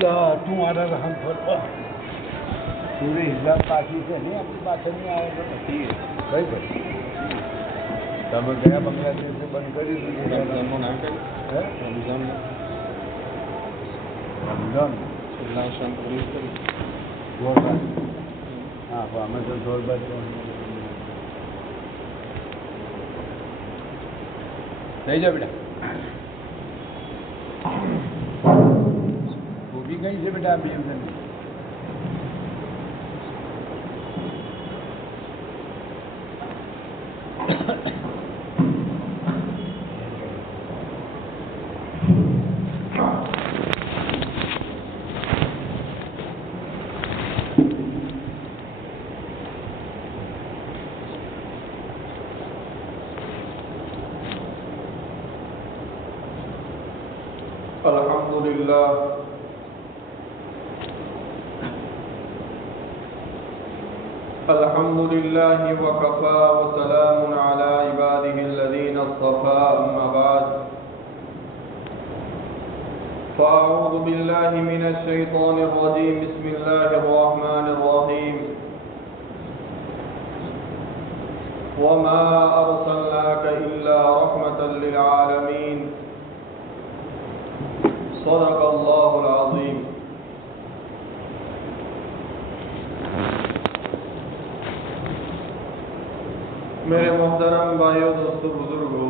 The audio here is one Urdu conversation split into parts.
تمہارا رحم فرما پورے حساب باقی سے نہیں اپنی بات نہیں آئے گا ٹھیک ہے بھائی بھائی تب گیا بنگلہ دیش سے بند کری رمضان ہاں ہمیں تو زور بات نہیں جا بیٹا وہ بھی کہیں سے بیٹا ابھی الحمد لله وكفى وسلام على عباده الذين اصطفى أما بعد فأعوذ بالله من الشيطان الرجيم بسم الله الرحمن الرحيم وما أرسلناك إلا رحمة للعالمين صدق الله العظيم میرے محترم بھائیوں دوستو بزرگوں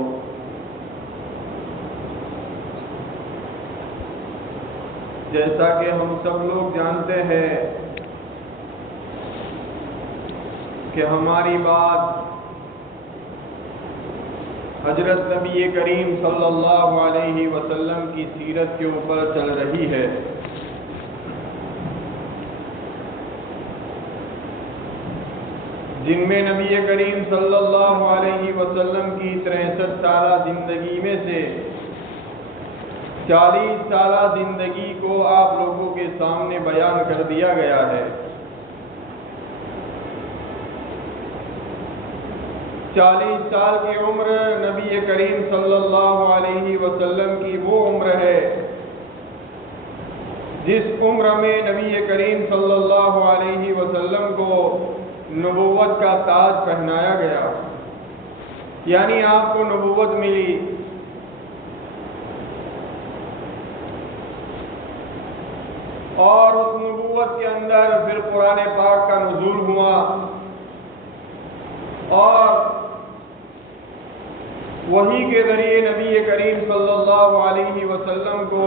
جیسا کہ ہم سب لوگ جانتے ہیں کہ ہماری بات حضرت نبی کریم صلی اللہ علیہ وسلم کی سیرت کے اوپر چل رہی ہے جن میں نبی کریم صلی اللہ علیہ وسلم کی 63 سالہ زندگی میں سے 40 سالہ زندگی کو آپ لوگوں کے سامنے بیان کر دیا گیا ہے 40 سال کی عمر نبی کریم صلی اللہ علیہ وسلم کی وہ عمر ہے جس عمر میں نبی کریم صلی اللہ علیہ وسلم کو نبوت کا تاج پہنایا گیا یعنی آپ کو نبوت ملی اور اس نبوت کے اندر پھر قرآن پاک کا نزول ہوا اور وحی کے ذریعے نبی کریم صلی اللہ علیہ وسلم کو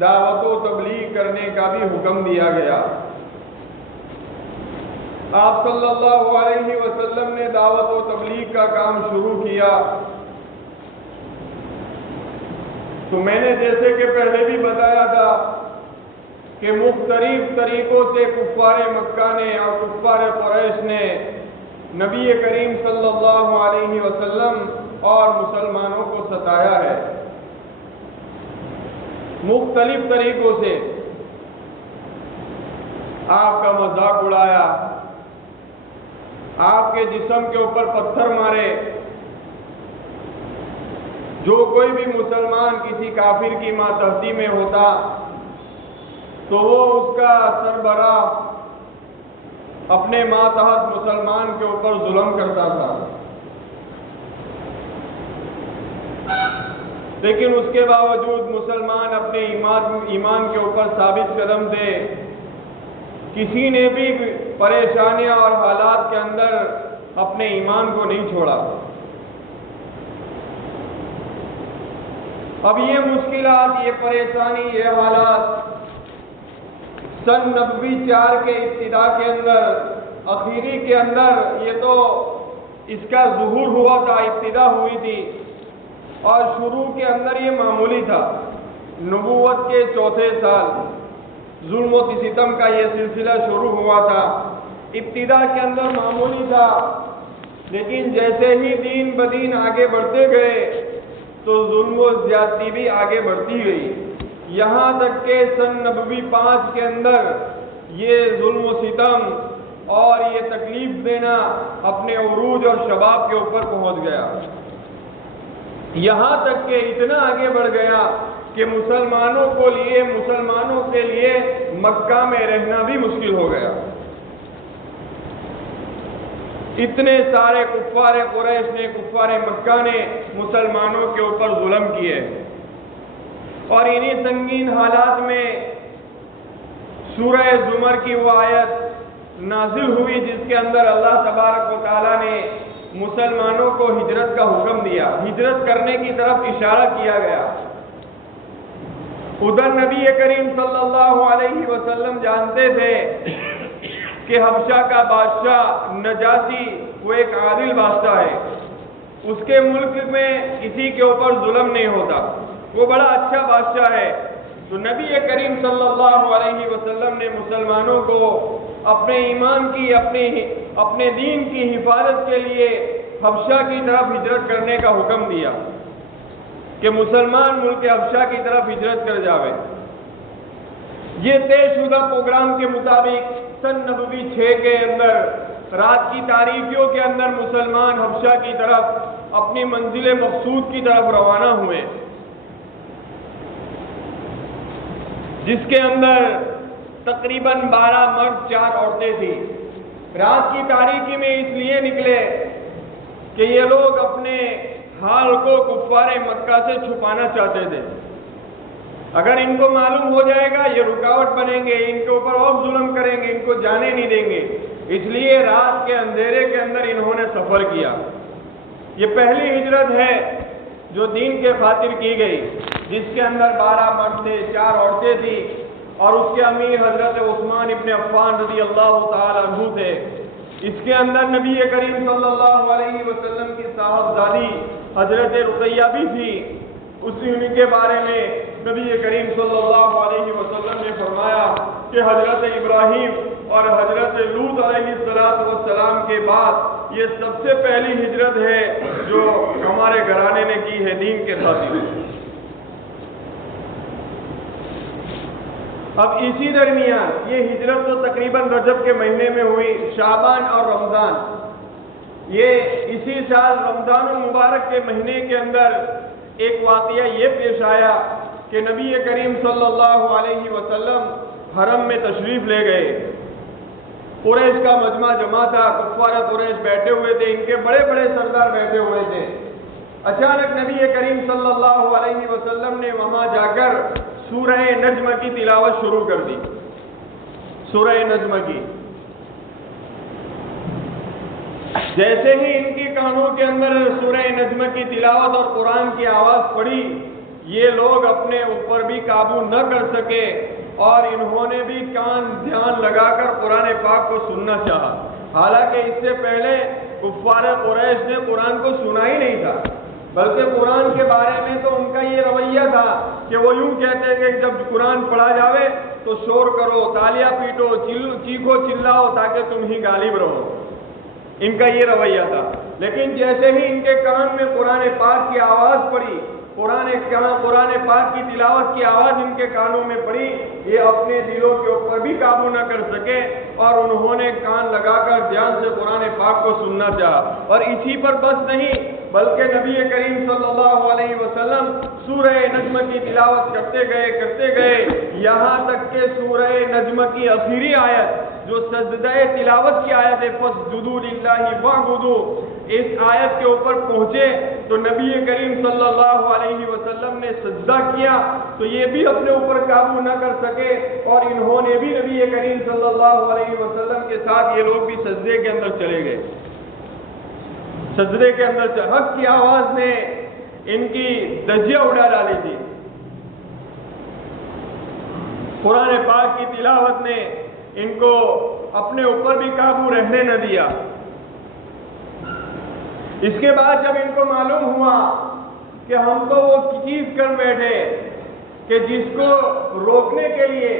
دعوت و تبلیغ کرنے کا بھی حکم دیا گیا آپ صلی اللہ علیہ وسلم نے دعوت و تبلیغ کا کام شروع کیا تو میں نے جیسے کہ پہلے بھی بتایا تھا کہ مختلف طریقوں سے کفار مکہ نے اور کفار قریش نے نبی کریم صلی اللہ علیہ وسلم اور مسلمانوں کو ستایا ہے مختلف طریقوں سے آپ کا مذاق اڑایا آپ کے جسم کے اوپر پتھر مارے جو کوئی بھی مسلمان کسی کافر کی ماتحتی میں ہوتا تو وہ اس کا سربراہ اپنے ماتحت مسلمان کے اوپر ظلم کرتا تھا لیکن اس کے باوجود مسلمان اپنے ایمان کے اوپر ثابت قدم تھے کسی نے بھی پریشانیاں اور حالات کے اندر اپنے ایمان کو نہیں چھوڑا اب یہ مشکلات یہ پریشانی یہ حالات سن 94 کے ابتدا کے اندر اخیری کے اندر یہ تو اس کا ظہور ہوا تھا ابتدا ہوئی تھی اور شروع کے اندر یہ معمولی تھا نبوت کے 4تھے سال ظلم و ستم کا یہ سلسلہ شروع ہوا تھا ابتدا کے اندر معمولی تھا لیکن جیسے ہی دین بدین آگے بڑھتے گئے تو ظلم و زیادتی بھی آگے بڑھتی گئی یہاں تک کہ سن 95 کے اندر یہ ظلم و ستم اور یہ تکلیف دینا اپنے عروج اور شباب کے اوپر پہنچ گیا یہاں تک کہ اتنا آگے بڑھ گیا کہ مسلمانوں کے لیے مکہ میں رہنا بھی مشکل ہو گیا. اتنے سارے کفار قریش نے، کفار مکہ نے مسلمانوں کے اوپر ظلم کیے، اور انہی سنگین حالات میں سورہ زمر کی وہ آیت نازل ہوئی جس کے اندر اللہ تبارک و تعالیٰ نے مسلمانوں کو ہجرت کا حکم دیا، ہجرت کرنے کی طرف اشارہ کیا گیا. ادھر نبی کریم صلی اللہ علیہ وسلم جانتے تھے کہ حبشہ کا بادشاہ نجاشی وہ ایک عادل بادشاہ ہے، اس کے ملک میں کسی کے اوپر ظلم نہیں ہوتا، وہ بڑا اچھا بادشاہ ہے. تو نبی کریم صلی اللہ علیہ وسلم نے مسلمانوں کو اپنے ایمان کی، اپنے دین کی حفاظت کے لیے حبشہ کی طرف ہجرت کرنے کا حکم دیا کہ مسلمان ملک حبشہ کی طرف ہجرت کر جاوے. یہ طے شدہ پروگرام کے مطابق سن نبوی 6 کے اندر رات کی تاریکیوں کے اندر مسلمان حبشہ کی طرف اپنی منزل مقصود کی طرف روانہ ہوئے، جس کے اندر تقریباً 12 مرد 4 عورتیں تھیں. رات کی تاریکی میں اس لیے نکلے کہ یہ لوگ اپنے حال کو کفار مکہ سے چھپانا چاہتے تھے. اگر ان کو معلوم ہو جائے گا یہ رکاوٹ بنیں گے، ان کے اوپر اور ظلم کریں گے، ان کو جانے نہیں دیں گے. اس لیے رات کے اندھیرے کے اندر انہوں نے سفر کیا. یہ پہلی ہجرت ہے جو دین کے خاطر کی گئی، جس کے اندر 12 مرد تھے، 4 عورتیں تھیں، اور اس کے امیر حضرت عثمان ابن عفان رضی اللہ تعالی عنہ تھے. اس کے اندر نبی کریم صلی اللہ علیہ وسلم کی صاحبزادی حضرت رقیہ بھی تھی. ان کے بارے میں نبی کریم صلی اللہ علیہ وسلم نے فرمایا کہ حضرت ابراہیم اور حضرت لوط علیہ السلام کے بعد یہ سب سے پہلی ہجرت ہے جو ہمارے گھرانے نے کی ہے دین کے خاطر. اب اسی درمیان یہ ہجرت تو تقریباً رجب کے مہینے میں ہوئی، شعبان اور رمضان، یہ اسی سال رمضان المبارک کے مہینے کے اندر ایک واقعہ یہ پیش آیا کہ نبی کریم صلی اللہ علیہ وسلم حرم میں تشریف لے گئے. قریش کا مجمع جمع تھا، کفار قریش بیٹھے ہوئے تھے، ان کے بڑے بڑے سردار بیٹھے ہوئے تھے. اچانک نبی کریم صلی اللہ علیہ وسلم نے وہاں جا کر سورہ نجم کی تلاوت شروع کر دی. سورہ نجم کی جیسے ہی ان کی کانوں کے اندر سورہ نجم کی تلاوت اور قرآن کی آواز پڑی، یہ لوگ اپنے اوپر بھی قابو نہ کر سکے اور انہوں نے بھی دھیان لگا کر قرآن پاک کو سننا چاہا. حالانکہ اس سے پہلے کفار قریش نے قرآن کو سنا ہی نہیں تھا، بلکہ قرآن کے بارے میں تو ان کا یہ رویہ تھا کہ وہ یوں کہتے کہ جب قرآن پڑھا جاوے تو شور کرو، تالیاں پیٹو، چیخو چلاؤ تاکہ تم ہی غالب رہو. ان کا یہ رویہ تھا. لیکن جیسے ہی ان کے کان میں قرآن پاک کی آواز پڑی، قرآن پاک کی تلاوت کی آواز ان کے کانوں میں پڑی، یہ اپنے دلوں کے اوپر بھی قابو نہ کر سکے اور انہوں نے کان لگا کر دھیان سے قرآن پاک کو سننا چاہا. اور اسی پر بس نہیں بلکہ نبی کریم صلی اللہ علیہ وسلم سورہ نجم کی تلاوت کرتے گئے یہاں تک کہ سورہ نجم کی آخری آیت جو سجدہ تلاوت کی آیت ہے فَاسْجُدُوا لِلَّهِ وَاعْبُدُوا، اس آیت کے اوپر پہنچے تو نبی کریم صلی اللہ علیہ وسلم نے سجدہ کیا تو یہ بھی اپنے اوپر قابو نہ کر سکے اور انہوں نے بھی نبی کریم صلی اللہ علیہ وسلم کے ساتھ یہ لوگ بھی سجدے کے اندر چلے گئے. سجدے کے اندر حق کی آواز نے ان کی دھجیاں اڑا ڈالی تھی. قرآن پاک کی تلاوت نے ان کو اپنے اوپر بھی قابو رہنے نہ دیا. اس کے بعد جب ان کو معلوم ہوا کہ ہم تو وہ چیز کر بیٹھے کہ جس کو روکنے کے لیے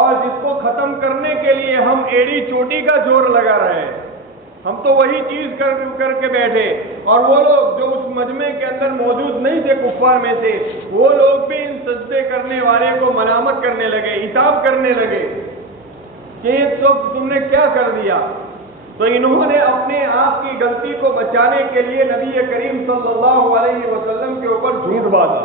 اور جس کو ختم کرنے کے لیے ہم ایڑی چوٹی کا زور لگا رہے ہیں، ہم تو وہی چیز کر کے بیٹھے اور وہ لوگ جو اس مجمع کے اندر موجود نہیں تھے کفار میں سے، وہ لوگ بھی ان سجدے کرنے والے کو ملامت کرنے لگے، عتاب کرنے لگے کہ یہ سب تم نے کیا کر دیا. تو انہوں نے اپنے آپ کی غلطی کو بچانے کے لیے نبی کریم صلی اللہ علیہ وسلم کے اوپر جھوٹ باندھا.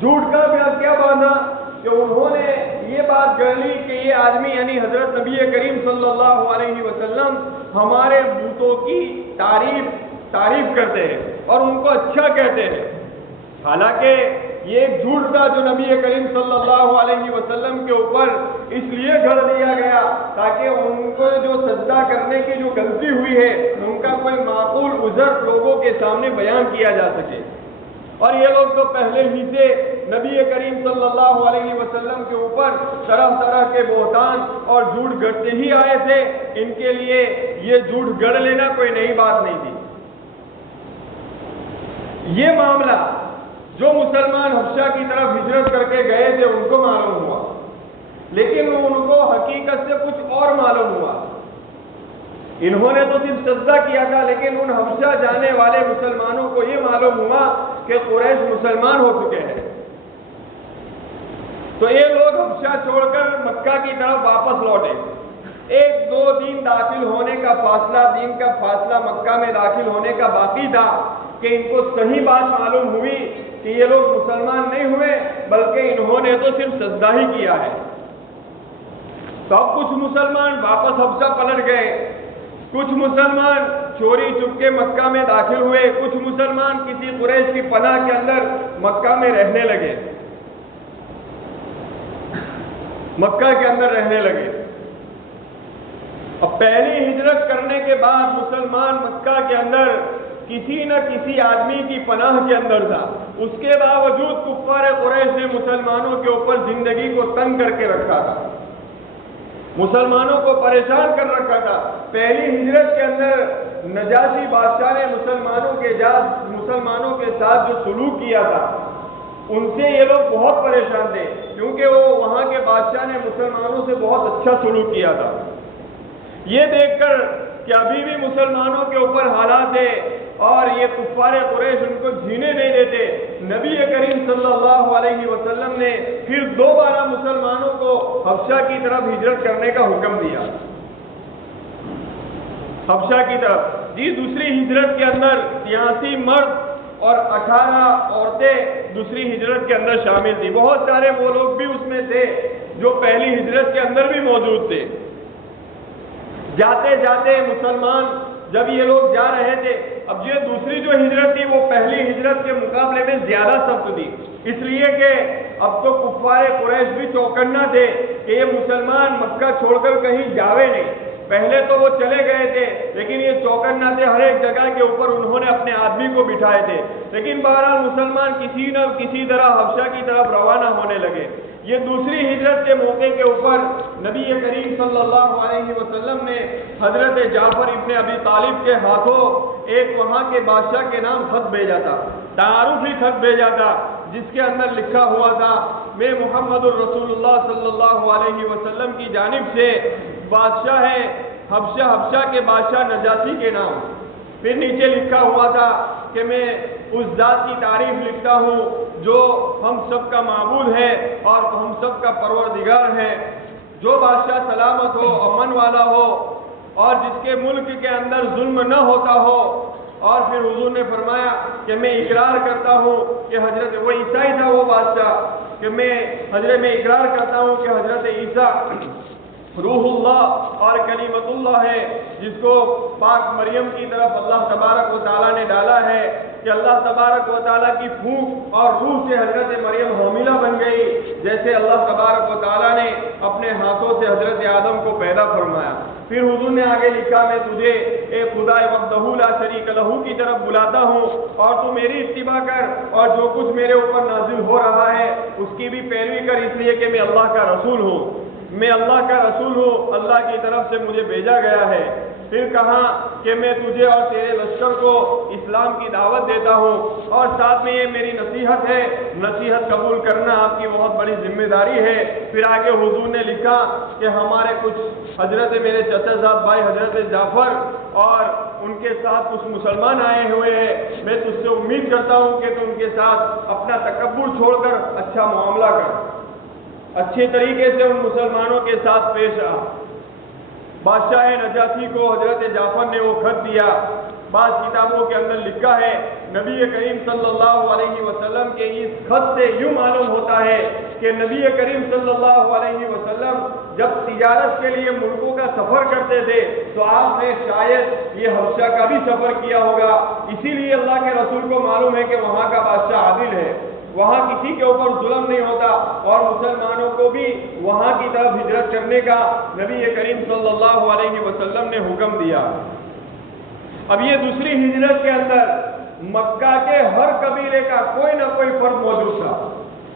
جھوٹ کا کیا باندھا کہ انہوں نے یہ بات کہہ لی کہ یہ آدمی یعنی حضرت نبی کریم صلی اللہ علیہ وسلم ہمارے بتوں کی تعریف کرتے ہیں اور ان کو اچھا کہتے ہیں. حالانکہ یہ ایک جھوٹ تھا جو نبی کریم صلی اللہ علیہ وسلم کے اوپر اس لیے گھڑ دیا گیا تاکہ ان کو جو سجدہ کرنے کی جو غلطی ہوئی ہے ان کا کوئی معقول عذر لوگوں کے سامنے بیان کیا جا سکے. اور یہ لوگ تو پہلے ہی سے نبی کریم صلی اللہ علیہ وسلم کے اوپر طرح طرح کے بہتان اور جھوٹ گڑتے ہی آئے تھے. ان کے لیے یہ جھوٹ گڑ لینا کوئی نئی بات نہیں تھی. یہ معاملہ جو مسلمان حبشہ کی طرف ہجرت کر کے گئے تھے ان کو معلوم ہوا، لیکن ان کو حقیقت سے کچھ اور معلوم ہوا. انہوں نے تو صرف سجدہ کیا تھا، لیکن ان حبشہ جانے والے مسلمانوں کو یہ معلوم ہوا کہ قریش مسلمان ہو چکے ہیں. تو یہ لوگ حبشہ چھوڑ کر مکہ کی طرف واپس لوٹے. 1-2 دن داخل ہونے کا فاصلہ مکہ میں داخل ہونے کا باقی تھا کہ ان کو صحیح بات معلوم ہوئی کہ یہ لوگ مسلمان نہیں ہوئے بلکہ انہوں نے تو صرف سجدہ ہی کیا ہے. تو اب کچھ مسلمان واپس حبشہ پلٹ گئے، کچھ مسلمان چوری چپکے مکہ میں داخل ہوئے، کچھ مسلمان کسی قریش کی پناہ کے اندر مکہ میں رہنے لگے، مکہ کے اندر رہنے لگے. اب پہلی ہجرت کرنے کے بعد مسلمان مکہ کے اندر کسی نہ کسی آدمی کی پناہ کے اندر تھا. اس کے باوجود کفار قریش نے مسلمانوں کے اوپر زندگی کو تنگ کر کے رکھا تھا، مسلمانوں کو پریشان کر رکھا تھا. پہلی ہجرت کے اندر نجاشی بادشاہ نے مسلمانوں کے ساتھ جو سلوک کیا تھا ان سے یہ لوگ بہت پریشان تھے، کیونکہ وہ وہاں کے بادشاہ نے مسلمانوں سے بہت اچھا سلوک کیا تھا. یہ دیکھ کر کہ ابھی بھی مسلمانوں کے اوپر حالات ہے اور یہ کفار قریش ان کو جینے نہیں دیتے، نبی کریم صلی اللہ علیہ وسلم نے پھر دوبارہ مسلمانوں کو حبشہ کی طرف ہجرت کرنے کا حکم دیا. حبشہ کی طرف دوسری ہجرت کے اندر 83 مرد اور 18 عورتیں دوسری ہجرت کے اندر شامل تھی. بہت سارے وہ لوگ بھی اس میں تھے جو پہلی ہجرت کے اندر بھی موجود تھے. جاتے جاتے مسلمان جب یہ لوگ جا رہے تھے، اب یہ دوسری جو ہجرت تھی وہ پہلی ہجرت کے مقابلے میں زیادہ سخت تھی، اس لیے کہ اب تو کفار قریش بھی چوکنا تھے کہ یہ مسلمان مکہ چھوڑ کر کہیں جاوے نہیں. پہلے تو وہ چلے گئے تھے لیکن یہ چوکنا تھے، ہر ایک جگہ کے اوپر انہوں نے اپنے آدمی کو بٹھائے تھے. لیکن بہرحال مسلمان کسی نہ کسی طرح حبشہ کی طرف روانہ ہونے لگے. یہ دوسری ہجرت کے موقع کے اوپر نبی کریم صلی اللہ علیہ وسلم نے حضرت جعفر ابن ابی طالب کے ہاتھوں ایک وہاں کے بادشاہ کے نام خط بھیجا تھا، تعارفی خط بھیجا تھا، جس کے اندر لکھا ہوا تھا میں محمد الرسول اللہ صلی اللہ علیہ وسلم کی جانب سے بادشاہ ہے حبشہ کے بادشاہ نجاشی کے نام. پھر نیچے لکھا ہوا تھا کہ میں اس ذات کی تعریف لکھتا ہوں جو ہم سب کا معبود ہے اور ہم سب کا پروردگار ہے، جو بادشاہ سلامت ہو، امن والا ہو اور جس کے ملک کے اندر ظلم نہ ہوتا ہو. اور پھر حضور نے فرمایا کہ میں اقرار کرتا ہوں کہ حضرت وہ عیسائی تھا وہ بادشاہ کہ میں اقرار کرتا ہوں کہ حضرت عیسیٰ روح اللہ اور کلیمت اللہ ہے، جس کو پاک مریم کی طرف اللہ تبارک و تعالیٰ نے ڈالا ہے کہ اللہ تبارک و تعالیٰ کی پھونک اور روح سے حضرت مریم حاملہ بن گئی، جیسے اللہ تبارک و تعالیٰ نے اپنے ہاتھوں سے حضرت آدم کو پیدا فرمایا. پھر حضور نے آگے لکھا میں تجھے اے خدا وحدہ لا شریک لہ کی طرف بلاتا ہوں اور تو میری اتباع کر اور جو کچھ میرے اوپر نازل ہو رہا ہے اس کی بھی پیروی کر، اس لیے کہ میں اللہ کا رسول ہوں، میں اللہ کا رسول ہوں، اللہ کی طرف سے مجھے بھیجا گیا ہے. پھر کہا کہ میں تجھے اور تیرے لشکر کو اسلام کی دعوت دیتا ہوں اور ساتھ میں یہ میری نصیحت ہے، نصیحت قبول کرنا آپ کی بہت بڑی ذمہ داری ہے. پھر آگے حضور نے لکھا کہ ہمارے کچھ حضرت میرے چچا صاحب بھائی حضرت جعفر اور ان کے ساتھ کچھ مسلمان آئے ہوئے ہیں، میں تجھ سے امید کرتا ہوں کہ تم ان کے ساتھ اپنا تکبر چھوڑ کر اچھا معاملہ کر، اچھے طریقے سے ان مسلمانوں کے ساتھ پیش آ. بادشاہ نجاشی کو حضرت جعفر نے وہ خط دیا بعض کتابوں کے اندر لکھا ہے نبی کریم صلی اللہ علیہ وسلم کے اس خط سے یوں معلوم ہوتا ہے کہ نبی کریم صلی اللہ علیہ وسلم جب تجارت کے لیے ملکوں کا سفر کرتے تھے تو آپ نے شاید یہ حبشہ کا بھی سفر کیا ہوگا، اسی لیے اللہ کے رسول کو معلوم ہے کہ وہاں کا بادشاہ عادل ہے، وہاں کسی کے اوپر ظلم نہیں ہوتا، اور مسلمانوں کو بھی وہاں کی طرف ہجرت کرنے کا نبی کریم صلی اللہ علیہ وسلم نے حکم دیا۔ اب یہ دوسری ہجرت کے اندر مکہ کے ہر قبیلے کا کوئی نہ کوئی فرد موجود تھا،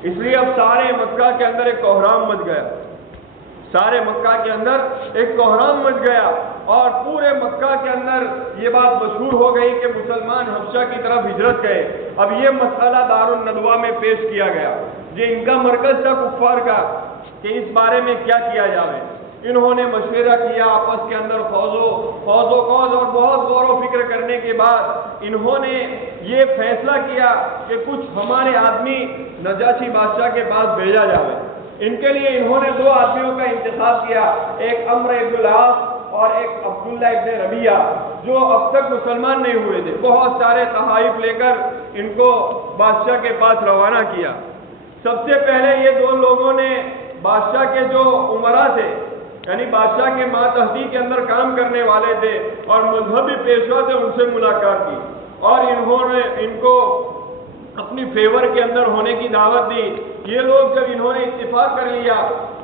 اس لیے اب سارے مکہ کے اندر ایک کوہرام مچ گیا، سارے مکہ کے اندر ایک کوہرام مچ گیا، اور پورے مکہ کے اندر یہ بات مشہور ہو گئی کہ مسلمان حبشہ کی طرف ہجرت گئے۔ اب یہ مسئلہ دارالندوہ میں پیش کیا گیا، یہ ان کا مرکز تھا کفار کا کہ اس بارے میں کیا کیا جائے۔ انہوں نے مشورہ کیا آپس کے اندر خوض و خوض اور بہت غور و فکر کرنے کے بعد انہوں نے یہ فیصلہ کیا کہ کچھ ہمارے آدمی نجاشی بادشاہ کے پاس بھیجا جائے۔ ان کے لیے انہوں نے 2 آدمیوں کا انتخاب کیا، ایک عمرو ابن العاص اور ایک عبداللہ ابن ربیعہ، جو اب تک مسلمان نہیں ہوئے تھے۔ بہت سارے تحائف لے کر ان کو بادشاہ کے پاس روانہ کیا۔ سب سے پہلے یہ 2 لوگوں نے بادشاہ کے جو امراء تھے، یعنی بادشاہ کے ماتحتی کے اندر کام کرنے والے تھے اور مذہبی پیشوا تھے، ان سے ملاقات کی، اور انہوں نے ان کو اپنی فیور کے اندر ہونے کی دعوت دی۔ یہ لوگ جب انہوں نے اتفاق کر لیا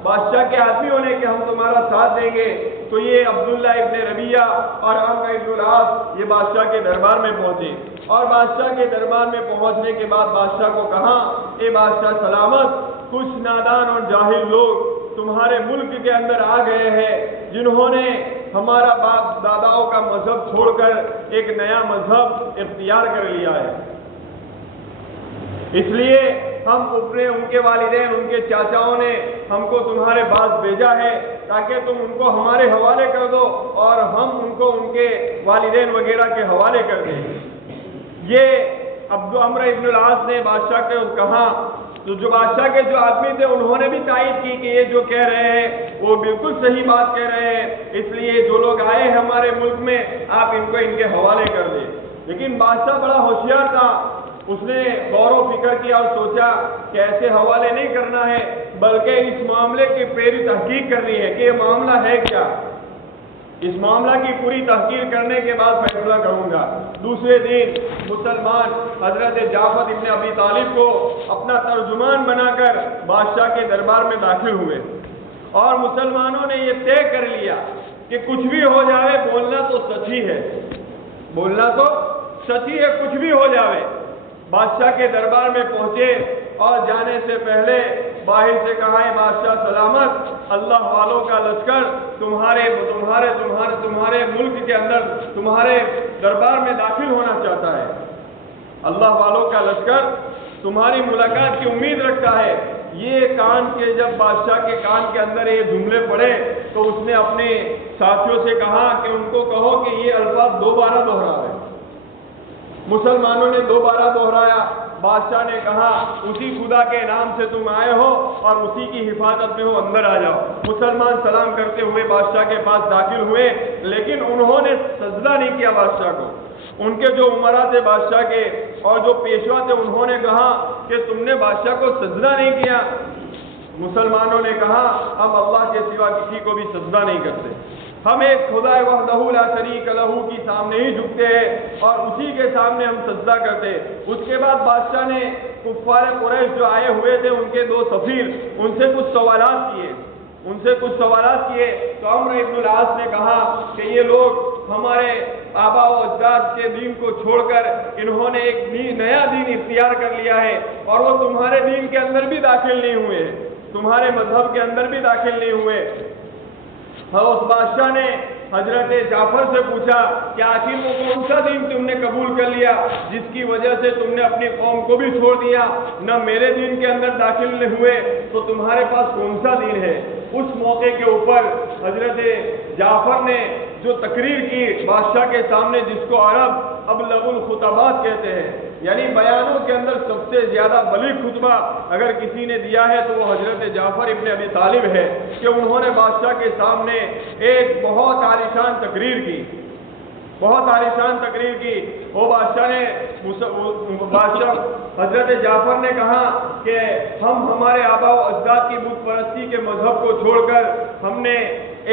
بادشاہ کے آدمی ہونے کہ ہم تمہارا ساتھ دیں گے، تو یہ عبداللہ ابن ربیعہ اور عمرو ابن العاص یہ بادشاہ کے دربار میں پہنچے، اور بادشاہ کے دربار میں پہنچنے کے بعد بادشاہ کو کہا، اے بادشاہ سلامت، کچھ نادان اور جاہل لوگ تمہارے ملک کے اندر آ گئے ہیں جنہوں نے ہمارا باپ داداؤں کا مذہب چھوڑ کر ایک نیا مذہب اختیار کر لیا ہے، اس لیے ہم اپنے ان کے والدین ان کے چاچاؤں نے ہم کو تمہارے پاس بھیجا ہے تاکہ تم ان کو ہمارے حوالے کر دو اور ہم ان کو ان کے والدین وغیرہ کے حوالے کر دیں۔ یہ عمرو ابن العاص نے بادشاہ کو کہا، تو جو بادشاہ کے جو آدمی تھے انہوں نے بھی تائید کی کہ یہ جو کہہ رہے ہیں وہ بالکل صحیح بات کہہ رہے ہیں، اس لیے جو لوگ آئے ہیں ہمارے ملک میں آپ ان کو ان کے حوالے کر دیں۔ لیکن بادشاہ بڑا ہوشیار تھا، اس نے غور و فکر کیا اور سوچا کہ ایسے حوالے نہیں کرنا ہے، بلکہ اس معاملے کی پوری تحقیق کرنی ہے کہ یہ معاملہ ہے کیا۔ اس معاملہ کی پوری تحقیق کرنے کے بعد فیصلہ کروں گا۔ دوسرے دن مسلمان حضرت جعفر ابن ابی طالب کو اپنا ترجمان بنا کر بادشاہ کے دربار میں داخل ہوئے، اور مسلمانوں نے یہ طے کر لیا کہ کچھ بھی ہو جائے بولنا تو سچ ہی ہے، بولنا تو سچ ہی ہے، کچھ بھی ہو جائے۔ بادشاہ کے دربار میں پہنچے اور جانے سے پہلے باہر سے کہا، ہے بادشاہ سلامت، اللہ والوں کا لشکر تمہارے ملک کے اندر تمہارے دربار میں داخل ہونا چاہتا ہے، اللہ والوں کا لشکر تمہاری ملاقات کی امید رکھتا ہے۔ یہ کان کے جب بادشاہ کے کان کے اندر یہ جملے پڑے تو اس نے اپنے ساتھیوں سے کہا کہ ان کو کہو کہ یہ الفاظ دوبارہ دہراوے۔ مسلمانوں نے دوبارہ دہرایا۔ بادشاہ نے کہا، اسی خدا کے نام سے تم آئے ہو اور اسی کی حفاظت میں ہو، اندر آ جاؤ۔ مسلمان سلام کرتے ہوئے بادشاہ کے پاس داخل ہوئے، لیکن انہوں نے سجدہ نہیں کیا بادشاہ کو۔ ان کے جو امراء تھے بادشاہ کے اور جو پیشوا تھے انہوں نے کہا کہ تم نے بادشاہ کو سجدہ نہیں کیا۔ مسلمانوں نے کہا، ہم اللہ کے سوا کسی کو بھی سجدہ نہیں کرتے، ہم ایک خدا وحدہ لا شریک لہ کی سامنے ہی جھکتے ہیں اور اسی کے سامنے ہم سجدہ کرتے۔ اس کے بعد بادشاہ نے کفار قریش جو آئے ہوئے تھے ان کے 2 سفیر، ان سے کچھ سوالات کیے تو عمرو ابن العاص نے کہا کہ یہ لوگ ہمارے آبا و اجداد کے دین کو چھوڑ کر انہوں نے ایک نیا دین اختیار کر لیا ہے، اور وہ تمہارے دین کے اندر بھی داخل نہیں ہوئے، تمہارے مذہب کے اندر بھی داخل نہیں ہوئے۔ اور اس بادشاہ نے حضرت جعفر سے پوچھا کہ آخر وہ کون سا دین تم نے قبول کر لیا جس کی وجہ سے تم نے اپنی قوم کو بھی چھوڑ دیا، نہ میرے دین کے اندر داخل نہیں ہوئے، تو تمہارے پاس کون سا دین ہے؟ اس موقع کے اوپر حضرت جعفر نے جو تقریر کی بادشاہ کے سامنے، جس کو عرب ابلغ الخطبات کہتے ہیں، یعنی بیانوں کے اندر سب سے زیادہ بلیغ خطبہ اگر کسی نے دیا ہے تو وہ حضرت جعفر ابن ابی طالب ہے، کہ انہوں نے بادشاہ کے سامنے ایک بہت عالیشان تقریر کی۔ بہت عالیشان تقریر کی. وہ بادشاہ حضرت جعفر نے کہا کہ ہم ہمارے آبا و اجداد کی بت پرستی کے مذہب کو چھوڑ کر ہم نے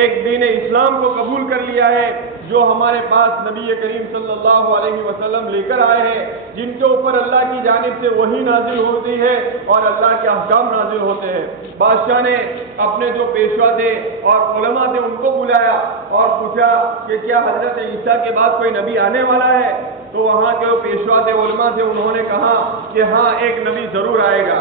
ایک دین اسلام کو قبول کر لیا ہے جو ہمارے پاس نبی کریم صلی اللہ علیہ وسلم لے کر آئے ہیں، جن کے اوپر اللہ کی جانب سے وحی نازل ہوتی ہے اور اللہ کے احکام نازل ہوتے ہیں. بادشاہ نے اپنے جو پیشوا تھے اور علماء تھے ان کو بلایا اور پوچھا کہ کیا حضرت عیسیٰ کے بعد کوئی نبی آنے والا ہے؟ تو وہاں کے جو پیشوا تھے علماء تھے انہوں نے کہا کہ ہاں ایک نبی ضرور آئے گا،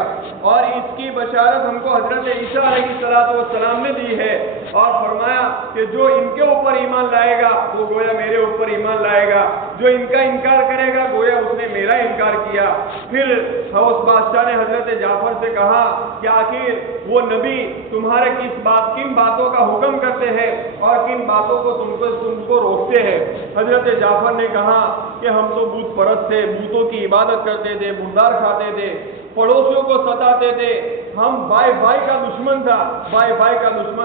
اور اس کی بشارت ہم کو حضرت عیسیٰ علیہ السلام نے دی ہے، اور فرمایا کہ جو ان کے اوپر ایمان لائے گا وہ گویا میرے اوپر ایمان لائے گا، جو ان کا انکار کرے گا گویا اس نے میرا انکار کیا. پھر اس بادشاہ نے حضرت جعفر سے کہا کہ آخر وہ نبی تمہارے کن باتوں کا حکم کرتے ہیں اور کن باتوں کو تم کو روکتے ہیں؟ حضرت جعفر نے کہا کہ ہم تو بت پرست تھے، بتوں کی عبادت کرتے تھے، مردار کھاتے تھے، پڑوسیوں کو ستاتے تھے، ہم بھائی کا دشمن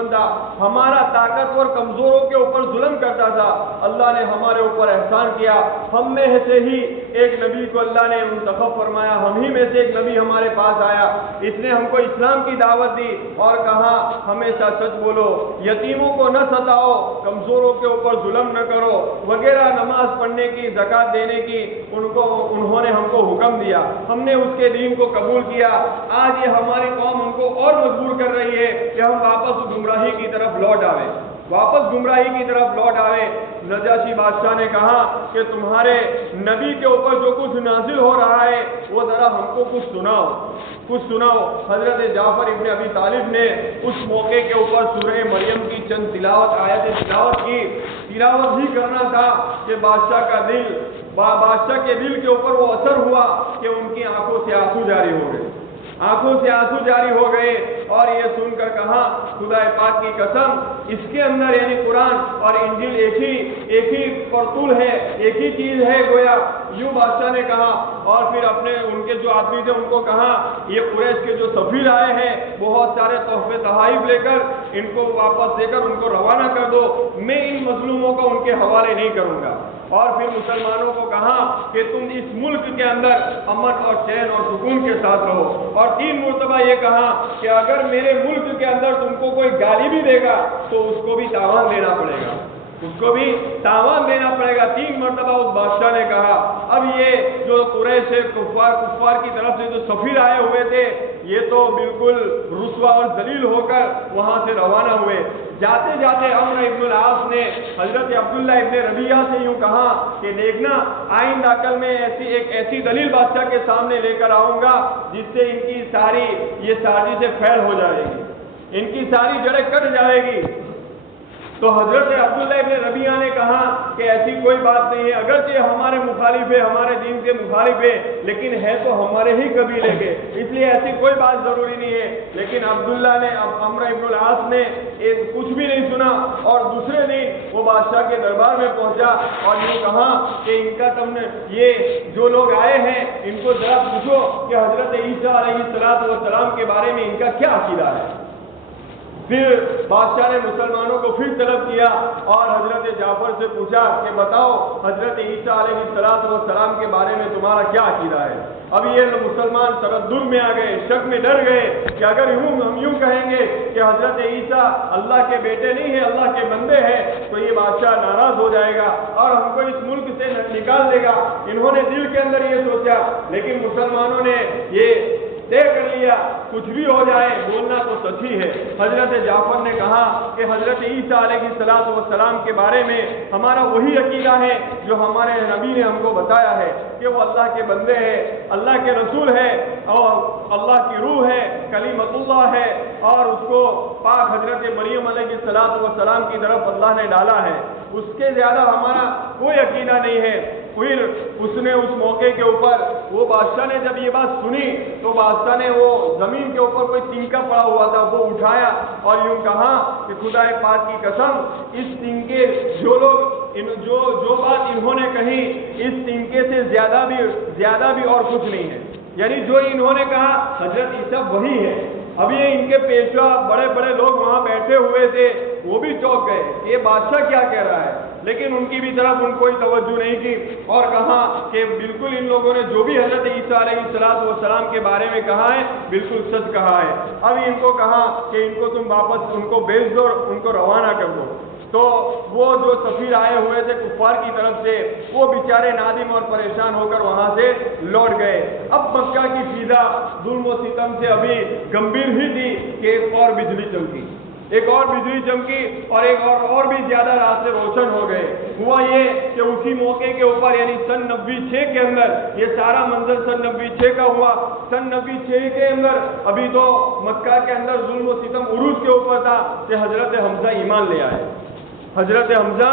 تھا، ہمارا طاقتور کمزوروں کے اوپر ظلم کرتا تھا. اللہ نے ہمارے اوپر احسان کیا، ہم میں سے ہی ایک نبی کو اللہ نے منتخب فرمایا، ہم ہی میں سے ایک نبی ہمارے پاس آیا، اس نے ہم کو اسلام کی دعوت دی اور کہا ہمیشہ سچ بولو، یتیموں کو نہ ستاؤ، کمزوروں کے اوپر ظلم نہ کرو وغیرہ، نماز پڑھنے کی، زکات دینے کی انہوں نے ہم کو حکم دیا. ہم نے اس کے دین کو قبول کیا. آج یہ ہماری قوم ہم کو اور مجبور کر رہی ہے کہ ہم واپس گمراہی کی طرف لوٹ آئے. نجاشی بادشاہ نے کہا کہ تمہارے نبی کے اوپر جو کچھ نازل ہو رہا ہے وہ ذرا ہم کو کچھ سناؤ. حضرت جعفر ابن ابی طالب نے اس موقع کے اوپر سورہ مریم کی چند آیتیں تلاوت کی. تلاوت بھی کرنا تھا کہ بادشاہ کے دل کے اوپر وہ اثر ہوا کہ ان کی آنکھوں سے آنسو جاری ہو گئے اور یہ سن کر کہا خدا پاک کی قسم، اس کے اندر یعنی قرآن اور انجیل ایک ہی پرتول ہے، ایک ہی چیز ہے گویا. یوں بادشاہ نے کہا اور پھر ان کے جو آدمی تھے ان کو کہا یہ قریش کے جو سفیر آئے ہیں بہت سارے تحفے تحائف لے کر ان کو واپس دے کر ان کو روانہ کر دو، میں ان مظلوموں کو ان کے حوالے نہیں کروں گا. اور پھر مسلمانوں کو کہا کہ تم اس ملک کے اندر امن اور چین اور سکون کے ساتھ رہو. اور 3 مرتبہ یہ کہا کہ اگر میرے ملک کے اندر تم کو کوئی گالی بھی دے گا تو اس کو بھی تاوان دینا پڑے گا. 3 مرتبہ اس بادشاہ نے کہا. اب یہ جو قریش کفار کی طرف سے جو سفیر آئے ہوئے تھے یہ تو بالکل رسوا اور ذلیل ہو کر وہاں سے روانہ ہوئے. جاتے جاتے عمرو ابن العاص نے حضرت عبداللہ ابن ربیعہ سے یوں کہا کہ دیکھنا آئندہ کل میں ایک ایسی دلیل بادشاہ کے سامنے لے کر آؤں گا جس سے ان کی ساری یہ سازشیں فیل ہو جائے گی، ان کی ساری جڑیں کٹ جائے گی. تو حضرت عبداللہ ابن ربیعہ نے کہا کہ ایسی کوئی بات نہیں ہے، اگرچہ ہمارے مخالف ہے، ہمارے دین کے مخالف ہے، لیکن ہے تو ہمارے ہی قبیلے کے، اس لیے ایسی کوئی بات ضروری نہیں ہے. لیکن عبداللہ نے عمرو ابن العاص نے کچھ بھی نہیں سنا اور دوسرے دن وہ بادشاہ کے دربار میں پہنچا اور یہ کہا کہ ان کا تم نے یہ جو لوگ آئے ہیں ان کو ذرا پوچھو کہ حضرت عیسیٰ علیہ السلام کے بارے میں ان کا کیا عقیدہ ہے. پھر بادشاہ نے مسلمانوں کو پھر طلب کیا اور حضرت جعفر سے پوچھا کہ بتاؤ حضرت عیسیٰ علیہ السلام کے بارے میں تمہارا کیا عقیدہ ہے. اب یہ مسلمان تردد میں آ گئے، شک میں ڈر گئے کہ اگر ہم یوں کہیں گے کہ حضرت عیسیٰ اللہ کے بیٹے نہیں ہے، اللہ کے بندے ہیں، تو یہ بادشاہ ناراض ہو جائے گا اور ہم کو اس ملک سے نکال دے گا. انہوں نے دل کے اندر یہ سوچا، لیکن مسلمانوں نے یہ طے کر لیا کچھ بھی ہو جائے بولنا تو سچ ہی ہے. حضرت جعفر نے کہا کہ حضرت عیسیٰ علیہ السلام کے بارے میں ہمارا وہی عقیدہ ہے جو ہمارے نبی نے ہم کو بتایا ہے کہ وہ اللہ کے بندے ہیں، اللہ کے رسول ہے اور اللہ کی روح ہے، کلیمت اللہ ہے، اور اس کو پاک حضرت مریم علیہ السلام کی طرف اللہ نے ڈالا ہے. اس کے زیادہ ہمارا کوئی عقیدہ نہیں ہے. پھر اس نے اس موقع کے اوپر وہ بادشاہ نے جب یہ بات سنی تو بادشاہ نے وہ زمین کے اوپر کوئی تنکا پڑا ہوا تھا وہ اٹھایا اور یوں کہا کہ خدا پاک کی قسم اس تنکے جو بات انہوں نے کہی اس تنکے سے زیادہ بھی اور کچھ نہیں ہے. یعنی جو انہوں نے کہا حضرت عیسیٰ وہی ہے. اب یہ ان کے پیشوا بڑے بڑے لوگ وہاں بیٹھے ہوئے تھے وہ بھی چونک گئے، یہ بادشاہ کیا کہہ رہا ہے. لیکن ان کی بھی طرف ان کوئی توجہ نہیں کی اور کہا کہ بالکل ان لوگوں نے جو بھی حضرت عیسیٰ علیہ السلام کے بارے میں کہا ہے بالکل سچ کہا ہے. اب ان کو کہا کہ ان کو تم واپس ان کو بھیج دو اور ان کو روانہ کر دو. تو وہ جو سفیر آئے ہوئے تھے کفار کی طرف سے وہ بیچارے نادم اور پریشان ہو کر وہاں سے لوٹ گئے. اب مکہ کی فضا ظلم و ستم سے ابھی گمبھیر ہی تھی کہ ایک اور بجلی چمکی اور ایک اور بھی زیادہ راستے روشن ہو گئے. ہوا یہ کہ اسی موقع کے اوپر یعنی سن 96 کے اندر یہ سارا منظر سن 96 کا ہوا. سن 96 کے اندر ابھی تو مکہ کے اندر ظلم و ستم عروج کے اوپر تھا کہ حضرت حمزہ ایمان لے آئے. حضرت حمزہ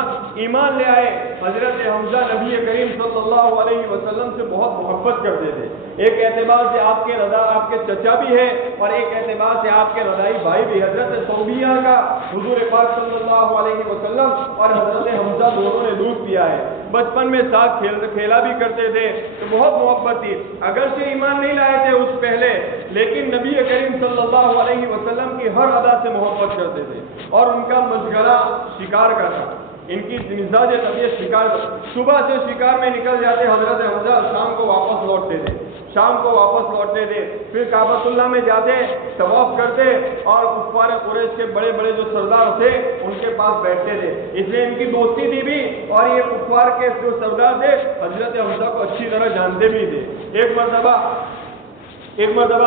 نبی کریم صلی اللہ علیہ وسلم سے بہت محبت کرتے تھے. ایک اعتبار سے آپ کے چچا بھی ہے اور ایک اعتبار سے آپ کے رضائی بھائی بھی. حضرت صوبیہ کا حضور پاک صلی اللہ علیہ وسلم اور حضرت حمزہ دونوں نے دودھ پیا ہے. بچپن میں ساتھ کھیلا بھی کرتے تھے تو بہت محبت تھی. اگرچہ ایمان نہیں لائے تھے اس پہلے لیکن نبی کریم صلی اللہ علیہ وسلم کی ہر ادا سے محبت کرتے تھے اور ان کا مشغلہ شکار کا تھا. ان کی مزاج طبیعت شکار. صبح سے شکار میں نکل جاتے حضرت حمزہ, شام کو واپس لوٹتے تھے. پھر کعبۃ اللہ میں جاتے طواف کرتے اور کفار قریش کے بڑے بڑے جو سردار تھے ان کے پاس بیٹھتے تھے. اس لیے ان کی دوستی تھی بھی اور یہ کفار کے جو سردار تھے حضرت حمزہ کو اچھی طرح جانتے بھی تھے. ایک مرتبہ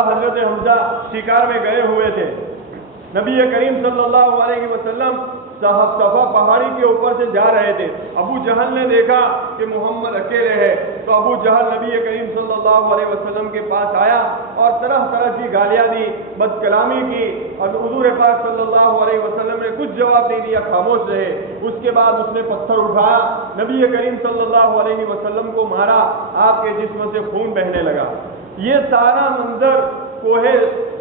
حضرت حمزہ شکار میں گئے ہوئے تھے. نبی کریم صلی اللہ علیہ وسلم صفا پہاڑی کے اوپر سے جا رہے تھے. ابو جہل نے دیکھا کہ محمد اکیلے ہے تو ابو جہل نبی کریم صلی اللہ علیہ وسلم کے پاس آیا اور طرح کی گالیاں دی, بد کلامی کی اور حضور پاک صلی اللہ علیہ وسلم نے کچھ جواب نہیں دیا, خاموش رہے. اس کے بعد اس نے پتھر اٹھایا, نبی کریم صلی اللہ علیہ وسلم کو مارا, آپ کے جسم سے خون بہنے لگا. یہ سارا منظر کوہ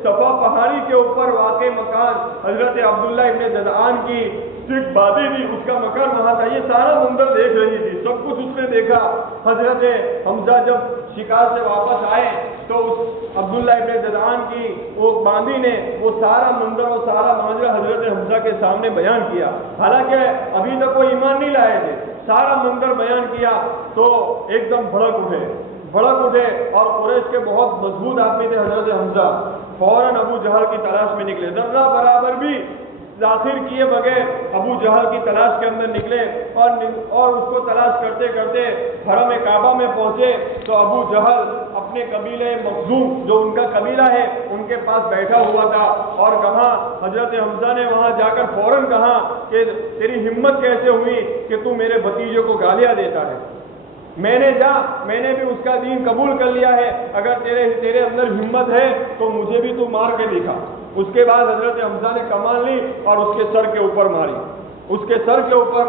صفا پہاڑی کے اوپر واقع مکان حضرت عبداللہ ابن جدعان کی سکھ بادی تھی, اس کا مکان وہاں تھا. یہ سارا منظر دیکھ رہی تھی, سب کچھ اس نے دیکھا. حضرت حمزہ جب شکار سے واپس آئے تو اس عبداللہ ابن جدعان کی وہ باندی نے وہ سارا منظر اور سارا ماجرا حضرت حمزہ کے سامنے بیان کیا. حالانکہ ابھی تک وہ ایمان نہیں لائے تھے. سارا منظر بیان کیا تو ایک دم بھڑک اٹھے اور قریش کے بہت مضبوط آدمی تھے حضرت حمزہ. فوراً ابو جہل کی تلاش میں نکلے, ذرہ برابر بھی ذاکر کیے بغیر ابو جہل کی تلاش کے اندر نکلے اور اس کو تلاش کرتے کرتے حرم کعبہ میں پہنچے تو ابو جہل اپنے قبیلے مخزوم جو ان کا قبیلہ ہے ان کے پاس بیٹھا ہوا تھا اور کہا, حضرت حمزہ نے وہاں جا کر فوراً کہا کہ تیری ہمت کیسے ہوئی کہ تو میرے بھتیجے کو گالیاں دیتا ہے. میں نے بھی اس کا دین قبول کر لیا ہے, اگر تیرے اندر ہمت ہے تو مجھے بھی تو مار کے دکھا. اس کے بعد حضرت حمزہ نے کمان لی اور اس کے سر کے اوپر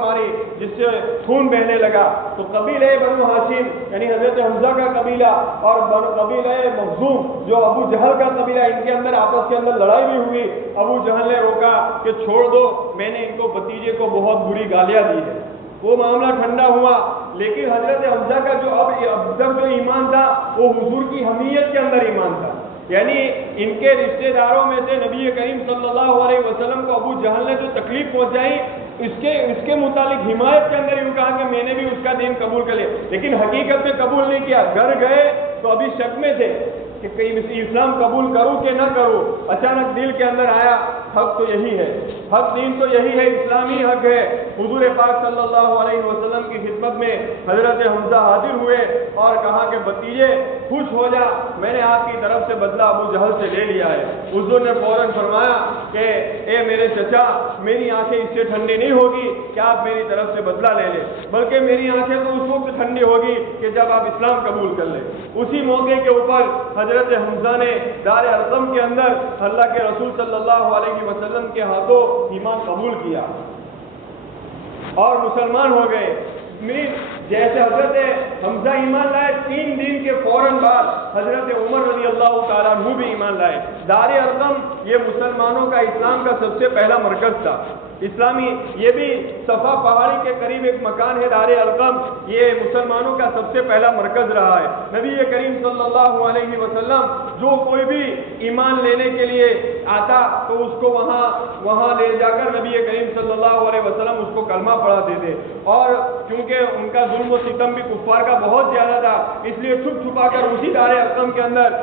ماری جس سے خون بہنے لگا. تو قبیلہ بنو ہاشم یعنی حضرت حمزہ کا قبیلہ اور قبیلہ مخزوم جو ابو جہل کا قبیلہ, ان کے اندر آپس کے اندر لڑائی بھی ہوئی. ابو جہل نے روکا کہ چھوڑ دو, میں نے ان کو بھتیجے کو بہت بری گالیاں دی ہے. وہ معاملہ ٹھنڈا ہوا. لیکن حضرت حمزہ کا اب تک جو ایمان تھا وہ حضور کی حمیت کے اندر ایمان تھا. یعنی ان کے رشتہ داروں میں سے نبی کریم صلی اللہ علیہ وسلم کو ابو جہل نے جو تکلیف پہنچائی اس کے متعلق حمایت کے اندر یوں کہا کہ میں نے بھی اس کا دین قبول کر لیا, لیکن حقیقت میں قبول نہیں کیا. گھر گئے تو ابھی شک میں تھے کہ کہیں اسلام قبول کروں کہ نہ کروں. اچانک دل کے اندر آیا حق تو یہی ہے, حق دین تو یہی ہے, اسلامی حق ہے. حضور پاک صلی اللہ علیہ وسلم کی خدمت میں حضرت حمزہ حاضر ہوئے اور کہا کہ بھتیجے خوش ہو جا, میں نے آپ کی طرف سے بدلہ ابو جہل سے لے لیا ہے. حضور نے فوراً فرمایا کہ اے میرے چچا, میری آنکھیں اس سے ٹھنڈی نہیں ہوگی کہ آپ میری طرف سے بدلہ لے لیں, بلکہ میری آنکھیں تو اس وقت ٹھنڈی ہوگی کہ جب آپ اسلام قبول کر لیں. اسی موقع کے اوپر حضرت حمزہ نے دار ارقم کے اندر اللہ کے رسول صلی اللہ علیہ وسلم کے ہاتھوں ایمان قبول کیا اور مسلمان ہو گئے. جیسے حضرت حمزہ ایمان لائے 3 دن کے فوراً بعد حضرت عمر رضی اللہ تعالیٰ عنہ بھی ایمان لائے. دار ارقم یہ مسلمانوں کا اسلام کا سب سے پہلا مرکز تھا اسلامی. یہ بھی صفا پہاڑی کے قریب ایک مکان ہے دار ارقم, یہ مسلمانوں کا سب سے پہلا مرکز رہا ہے. نبی کریم صلی اللہ علیہ وسلم جو کوئی بھی ایمان لینے کے لیے آتا تو اس کو وہاں لے جا کر نبی کریم صلی اللہ علیہ وسلم اس کو کلمہ پڑھاتے تھے، اور کیونکہ ان کا ظلم و ستم بھی کفار کا بہت زیادہ تھا، اس لیے چھپ چھپا کر اسی دار ارقم کے اندر